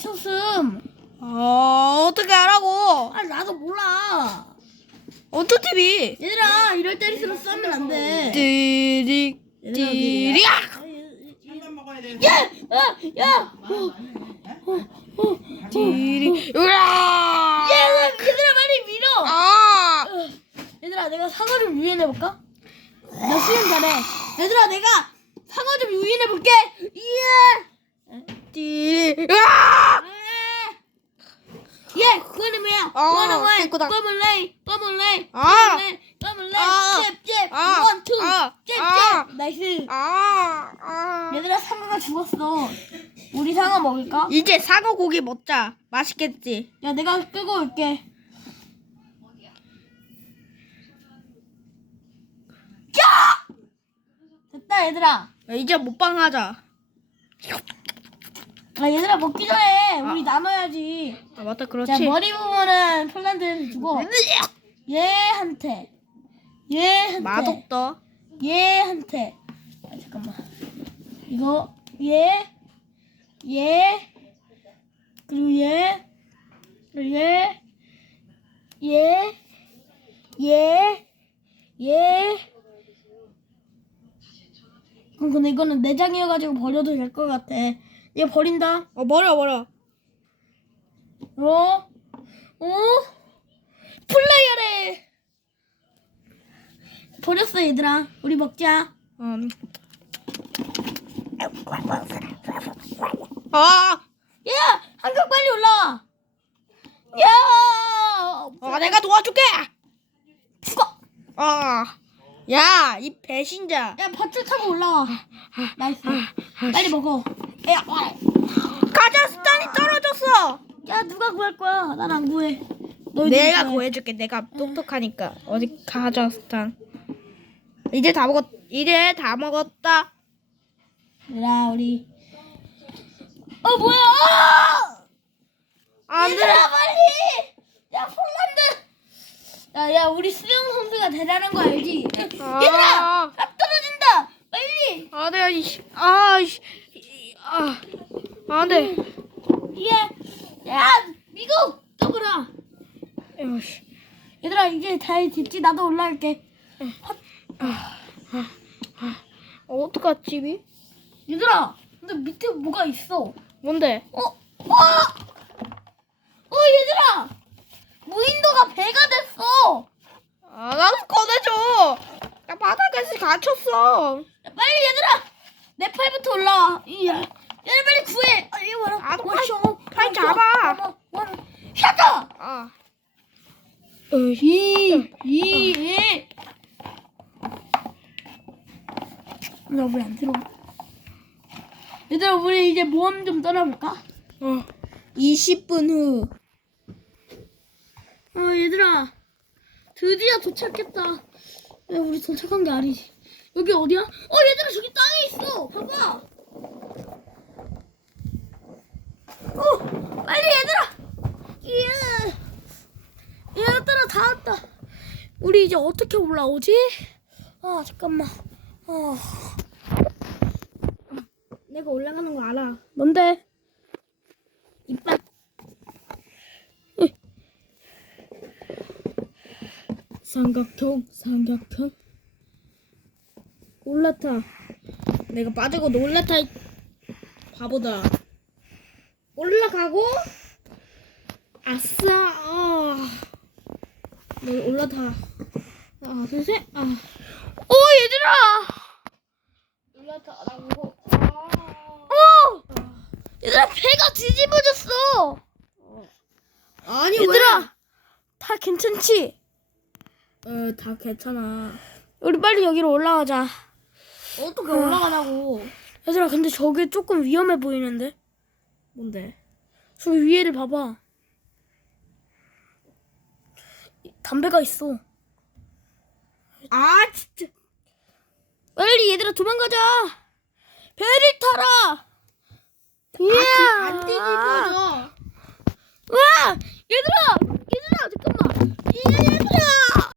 있었음. 어, 어떻게 하라고? 아 나도 몰라. 어떤 TV? 얘들아 이럴 때일수록 싸면 안 돼. 띠리, 얘들아, 띠리, 야! 한잔 먹어야 돼. 야! 야! 띠리, 으아! 얘들아 얘들아 빨리 밀어. 아! 얘들아 내가 상어 좀 유인해 볼까? 나 수영 잘해. 얘들아 내가 상어 좀 유인해 볼게. 예. 띠리, 으아! 예, 그거는 뭐야? 아, 그거는 뭐야? 됐구나. 꺼물레이, 꺼물레이, 아. 꺼물레이, 꺼물레이, 아. 잽, 잽, 아. 원, 투, 아. 잽, 아. 잽. 나이스. 아! 아! 얘들아 상어가 죽었어. 우리 상어 먹을까? 이제 상어 고기 먹자. 맛있겠지? 야, 내가 끄고 올게. 야! 됐다, 얘들아. 야, 이제 먹방 하자. 아, 얘들아 먹기 전에 우리 나눠야지. 아, 맞다, 자, 그렇지. 머리 부분은 폴란드에 주고 얘한테, 얘한테, 맛없다. 얘한테. 아, 잠깐만. 이거 얘, 얘, 그리고 얘, 그리고 얘, 얘, 얘, 얘. 그럼 근데 이거는 내장이어가지고 버려도 될 것 같아. 얘 버린다. 어, 버려, 버려. 어? 어? 플라이어래. 버렸어 얘들아. 우리 먹자. 음. 아! 야, 한강 빨리 올라와. 야, 아, 내가 도와줄게! 죽어. 아! 야, 이 배신자. 야, 밧줄 타고 올라와. 나이스. 빨리 먹어. 야, 카자흐스탄이 떨어졌어! 야, 누가 구할 거야? 난 안 구해. 너희들 내가 구해. 구해줄게. 내가 똑똑하니까. 어디 카자흐스탄. 이제 다 먹었, 이제 다 먹었다. 얘들아, 우리. 어, 뭐야? 아! 안 돼! 얘들아, 빨리. 야, 폴란드. 야, 야, 우리 수영 선수가 대단한 거 알지? 아. 얘들아, 딱 떨어진다. 빨리. 아, 내가, 이씨. 아, 이씨. 이- 아, 안 돼. 예. 야, 미국 떠보라. 에이씨. 얘들아, 이제 잘 됐지? 나도 올라갈게. 어, 어떡하지, 집이? 얘들아, 근데 밑에 뭐가 있어? 뭔데? 어? 어? 어, 얘들아! 무인도가 배가 됐어! 아, 나도 꺼내줘! 나 바닥에서 갇혔어. 야, 빨리 얘들아! 내 팔부터 올라와. 이야. 얘들 빨리 구해! 아, 이거 봐라. 나도 팔- 원쇼, 팔 원쇼, 잡아. 원쇼, 원쇼. 샤다! 아. 이, 이, 이. 나왜안 들어? 얘들아, 우리 이제 모험 좀 떠나볼까? 어. 20분 후. 어, 얘들아. 드디어 도착했다. 야, 우리 도착한 게 아니지. 여기 어디야? 어, 얘들아, 저기 땅에 있어. 봐봐. 어, 빨리 얘들아. 이야. 얘들아, 다 왔다. 우리 이제 어떻게 올라오지? 아, 잠깐만. 아. 내가 올라가는 거 알아. 뭔데? 이빨. 삼각형, 삼각형. 올라타. 내가 빠지고 놀라타. 이 바보다. 올라가고. 아싸. 아. 너 올라타. 둘, 셋. 아. 오, 얘들아! 어! 얘들아, 배가 뒤집어졌어! 아니 얘들아! 다 괜찮지? 어, 다 괜찮아. 우리 빨리 여기로 올라가자. 어떻게 올라가냐고. 얘들아, 근데 저게 조금 위험해 보이는데? 뭔데? 저기 위에를 봐봐. 담배가 있어. 아, 진짜. 얘들아 도망가자. 배를 타라.